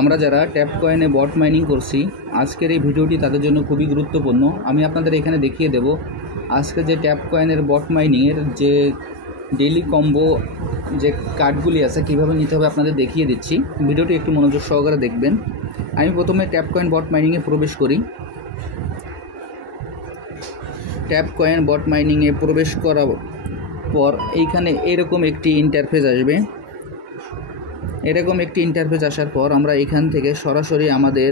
আমরা যারা ট্যাপ কয়েনে বট মাইনিং করছি, আজকের এই ভিডিওটি তাদের জন্য খুবই গুরুত্বপূর্ণ। আমি আপনাদের এখানে দেখিয়ে দেব আজকে যে ট্যাপ কয়েনের বট মাইনিংয়ের যে ডেইলি কম্বো যে কার্ডগুলি আছে কীভাবে নিতে হবে আপনাদের দেখিয়ে দিচ্ছি। ভিডিওটি একটু মনোযোগ সহকারে দেখবেন। আমি প্রথমে ট্যাপ কয়েন বট মাইনিংয়ে প্রবেশ করি। ট্যাপ কয়েন বট মাইনিংয়ে প্রবেশ করার পর এইখানে এরকম একটি ইন্টারফেস আসবে। এরকম একটি ইন্টারফেস আসার পর আমরা এখান থেকে সরাসরি আমাদের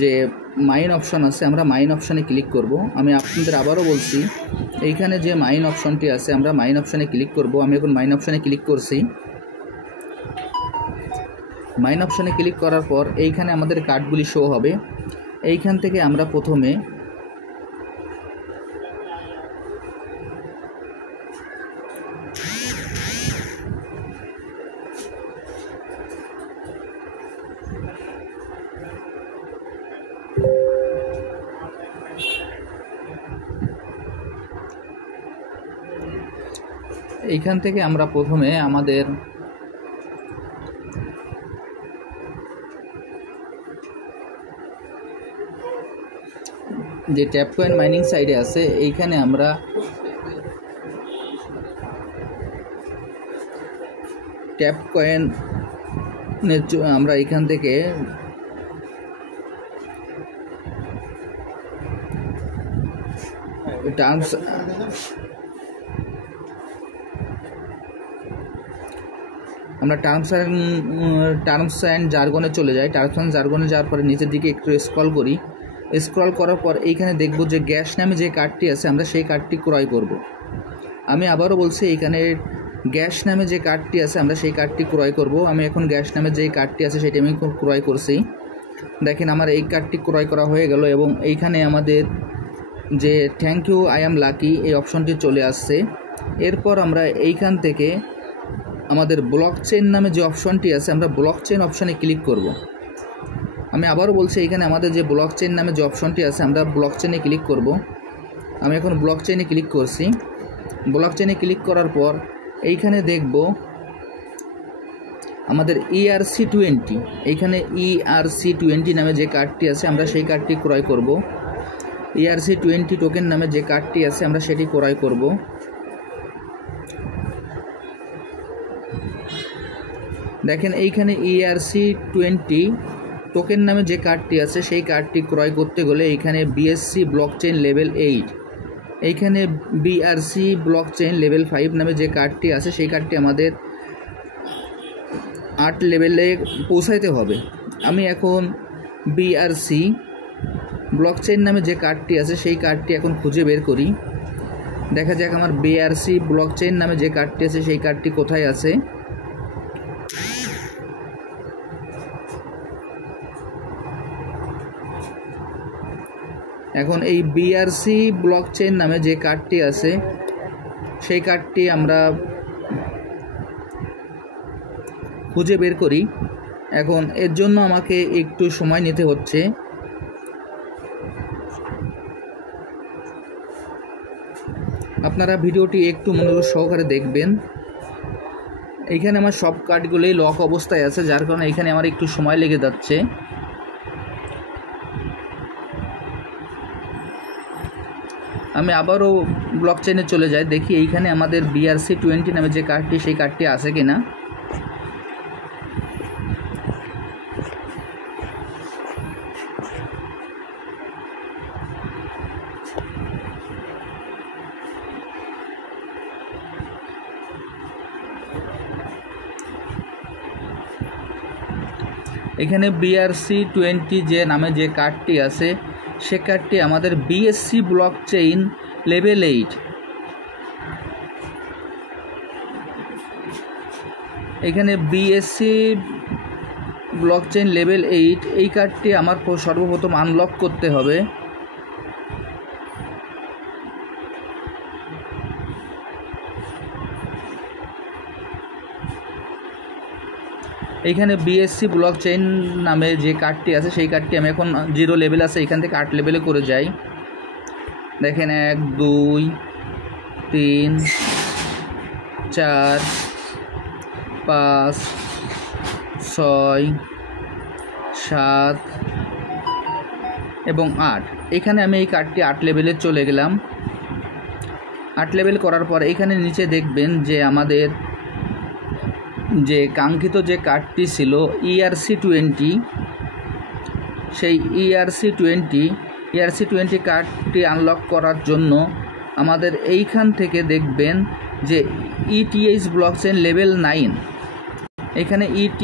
যে মাইন অপশন আছে আমরা মাইন অপশানে ক্লিক করব। আমি আপনাদের আবারও বলছি, এইখানে যে মাইন অপশনটি আছে আমরা মাইন অপশানে ক্লিক করব। আমি এখন মাইন অপশানে ক্লিক করছি। মাইন অপশানে ক্লিক করার পর এইখানে আমাদের কার্ডগুলি শো হবে। এইখান থেকে আমরা প্রথমে আমাদের যে ট্যাপ কয়েন মাইনিং সাইডে আছে এইখানে আমরা ট্যাপ কয়েন আমরা এখান থেকে টার্মস অ্যান্ড জার্গনে চলে যাই। টার্মস অ্যান্ড জার্গনে যাওয়ার পরে নিচের দিকে একটু স্ক্রল করি। স্ক্রল করার পর এইখানে দেখব যে গ্যাস নামে যে কার্ডটি আছে আমরা সেই কার্ডটি ক্রয় করব। আমি আবারও বলছি, এইখানে গ্যাস নামে যে কার্ডটি আছে আমরা সেই কার্ডটি ক্রয় করব। আমি এখন গ্যাস নামে যে কার্ডটি আছে সেটি আমি ক্রয় করছি। দেখেন আমার এই কার্ডটি ক্রয় করা হয়ে গেল এবং এইখানে আমাদের যে thank you I am lucky এই অপশনটি চলে আসছে। এরপর আমরা এইখান থেকে আমাদের ব্লক চেইন নামে যে অপশনটি আছে আমরা ব্লক চেইন অপশানে ক্লিক করব। আমি আবারও বলছি, এখানে আমাদের যে ব্লক চেইন নামে যে অপশনটি আছে আমরা ব্লক চেইনে ক্লিক করব। আমি এখন ব্লক চেইনে ক্লিক করছি। ব্লক চেইনে ক্লিক করার পর এইখানে দেখব আমাদের ERC20, এইখানে ERC20 নামে যে কার্ডটি আছে আমরা সেই কার্ডটি ক্রয় করব। ERC20 টোকেন নামে যে কার্ডটি আছে আমরা সেটি ক্রয় করব। দেখেন এইখানে ERC20 টোকেন নামে যে কার্ডটি আছে সেই কার্ডটি ক্রয় করতে গেলে এইখানে BSC ব্লকচেইন লেভেল 8, এইখানে BRC ব্লকচেইন লেভেল 5 নামে যে কার্ডটি আছে সেই কার্ডটি আমাদের 8 লেভেলে পৌঁছাইতে হবে। আমি এখন BRC ব্লকচেইন নামে যে কার্ডটি আছে সেই কার্ডটি এখন খুঁজে বের করি। দেখা যাক আমার BRC ব্লকচেইন নামে যে কার্ডটি আছে সেই কার্ডটি কোথায় আছে। এখন এই BRC ব্লকচেইন নামে যে কার্ডটি আছে সেই কার্ডটি আমরা খুঁজে বের করি। এখন এর জন্য আমাকে একটু সময় নিতে হচ্ছে। আপনারা ভিডিওটি একটু মনোযোগ সহকারে দেখবেন। এইখানে আমার সব কার্ডগুলোই লক অবস্থায় আছে, যার কারণে এখানে আমার একটু সময় লেগে যাচ্ছে। আমি আবারও ব্লক চেইনে চলে যাই, দেখি এইখানে আমাদের BRC20 নামে যে কার্ডটি সেই কার্ডটি আছে কিনা। এখানে BRC20 যে নামে যে কার্ডটি আছে সে কার্ডটি আমাদের BSC ব্লকচেইন লেভেল 8, এখানে BSC ব্লকচেইন লেভেল 8 এই কার্ডটি আমার সর্বপ্রথম আনলক করতে হবে। এইখানে BSC ব্লকচেইন নামে যে কার্ডটি আছে সেই কার্ডটি আমি এখন 0 লেভেল আছে, এখান থেকে 8 লেভেলে করে যাই। দেখেন 1 2 3 4 5 6 7 এবং 8। এখানে আমি এই কার্ডটি 8 লেভেলে চলে গেলাম। 8 লেভেল করার পর এখানে নিচে দেখবেন যে আমাদের যে কাঙ্ক্ষিত যে কার্ডটি ছিল ERC20, সেই ERC20 কার্ডটি আনলক করার জন্য আমাদের এইখান থেকে দেখবেন যে ETH ব্লকচেন লেভেল 9। এখানে ETH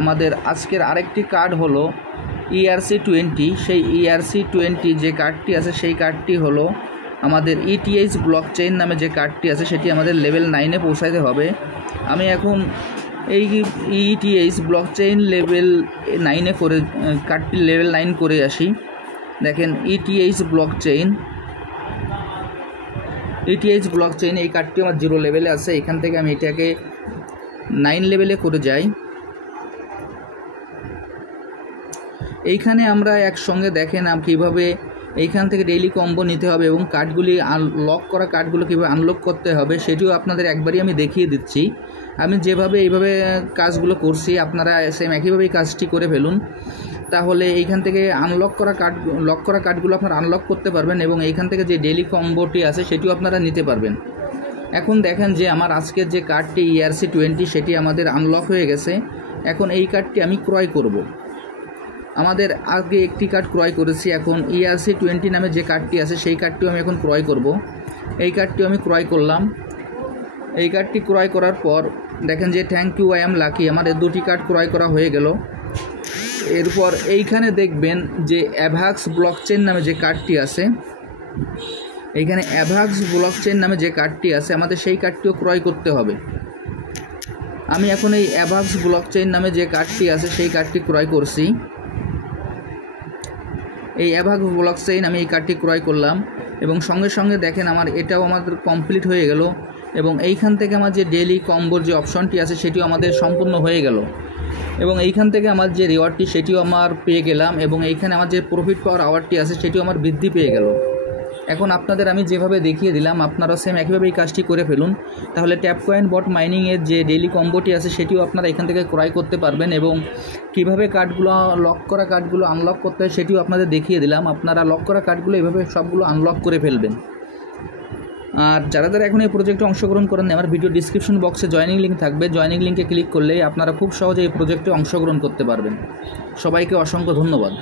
আমাদের আজকের আরেকটি কার্ড হলো ERC20। সেই ERC20 যে কার্ডটি আছে সেই কার্ডটি হলো আমাদের ETH ব্লকচেইন নামে যে কার্ডটি আছে সেটি আমাদের লেভেল 9-এ পৌঁছাতে হবে। আমি এখন এই ETH ব্লকচেইন লেভেল 9-এ করে কার্ডটি লেভেল 9 করে আসি। দেখেন ETH ব্লকচেইন এই কার্ডটি আমার 0 লেভেলে আছে। এখান থেকে আমি এটাকে 9 লেভেলে করে যাই। এইখানে আমরা একসঙ্গে দেখেন কীভাবে এইখান থেকে ডেইলি কম্বো নিতে হবে এবং কার্ডগুলি লক করা কার্ডগুলো কীভাবে আনলক করতে হবে সেটিও আপনাদের একবারই আমি দেখিয়ে দিচ্ছি। আমি যেভাবে এইভাবে কাজগুলো করছি আপনারা সেম একইভাবেই কাজটি করে ফেলুন, তাহলে এইখান থেকে লক করা কার্ডগুলো আপনারা আনলক করতে পারবেন এবং এইখান থেকে যে ডেইলি কম্বোটি আছে সেটিও আপনারা নিতে পারবেন। এখন দেখেন যে আমার আজকের যে কার্ডটি ERC20 সেটি আমাদের আনলক হয়ে গেছে। এখন এই কার্ডটি আমি ক্রয় করব। আমাদের আগে একটি কার্ড ক্রয় করেছি, এখন ERC20 নামে যে কার্ডটি আছে সেই কার্ডটিও আমি এখন ক্রয় করব। এই কার্ডটিও আমি ক্রয় করলাম। এই কার্ডটি ক্রয় করার পর দেখেন যে thank you I am lucky, আমার এই 2টি কার্ড ক্রয় করা হয়ে গেল। এরপর এইখানে দেখবেন যে অ্যাভাক্স ব্লকচেন নামে যে কার্ডটি আছে, এইখানে অ্যাভাক্স ব্লকচেন নামে যে কার্ডটি আছে আমাদের সেই কার্ডটিও ক্রয় করতে হবে। আমি এখন এই অ্যাভাক্স ব্লকচেন নামে যে কার্ডটি আছে সেই কার্ডটি ক্রয় করছি। এই অ্যাভাক্স ব্লকচেইন আমি এই কার্ডটি ক্রয় করলাম এবং সঙ্গে সঙ্গে দেখেন এটাও আমাদের কমপ্লিট হয়ে গেল এবং এইখান থেকে আমার যে ডেইলি কম্বোর যে অপশনটি আছে সেটিও আমাদের সম্পূর্ণ হয়ে গেল এবং এইখান থেকে আমার যে রিওয়ার্ডটি সেটিও আমার পেয়ে গেলাম এবং এইখানে আমার যে প্রফিট পাওয়ার আওয়ারটি আছে সেটিও আমার বৃদ্ধি পেয়ে গেল। এখন আপনাদের আমি যেভাবে দেখিয়ে দিলাম আপনারা সেম একইভাবে এই কাজটি করে ফেলুন, তাহলে ট্যাপকয়েন বট মাইনিংয়ের যে ডেইলি কম্বোটি আছে সেটিও আপনারা এখান থেকে ক্রয় করতে পারবেন এবং কিভাবে কার্ডগুলো লক করা কার্ডগুলো আনলক করতে হয় সেটিও আপনাদের দেখিয়ে দিলাম। আপনারা লক করা কার্ডগুলো এভাবে সবগুলো আনলক করে ফেলবেন। আর যারা এখন এই প্রজেক্টে অংশগ্রহণ করেন আমার ভিডিও ডিসক্রিপশন বক্সে জয়েনিং লিঙ্ক থাকবে, জয়েনিং লিঙ্কে ক্লিক করলেই আপনারা খুব সহজে এই প্রজেক্টে অংশগ্রহণ করতে পারবেন। সবাইকে অসংখ্য ধন্যবাদ।